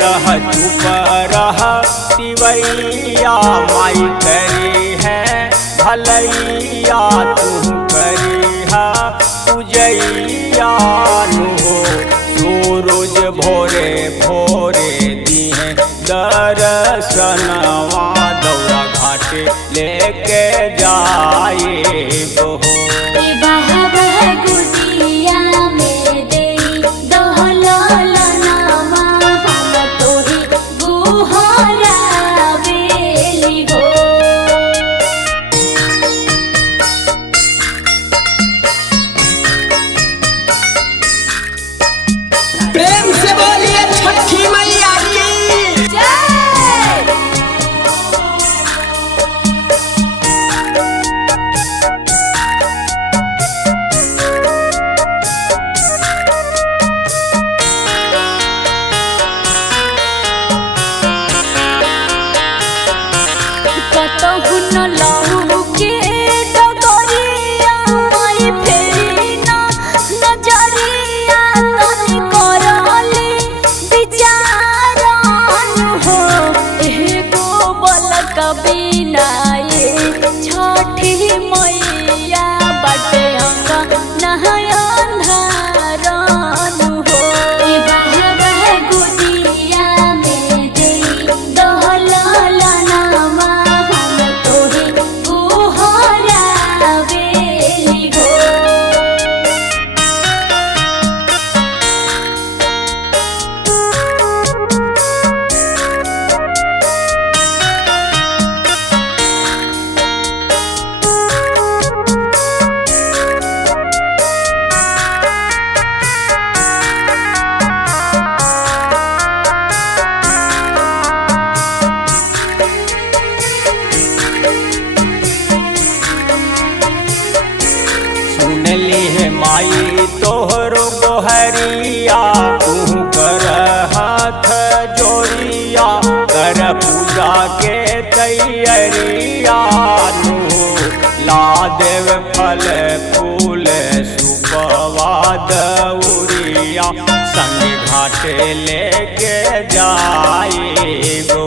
रह चुप रह तिवैया माई करी है भलैया तू करी है पूजैया नु सूरज भोरे भोरे दिए दर्शनवा दौरा घाटे लेके जाए बहो प्रेम से बोलिए छठी मैया की जय। कतहु न लहू के डगरिया माई फेरी ना नजरिया तनी करली विचारन हो एगो बलक बिना ये छठी मैया बाटे अंग नहयन धारन हो गुदिया में दे दहललनमा हम तोहे गोहरावेली हो। सुनली है माई तोहरो गोहरिया तू कर हाथ जोड़िया कर पूजा के तैयारिया नु ला देव फल फूल सुपवा दौरिया संग घाटे लेके जाए गो।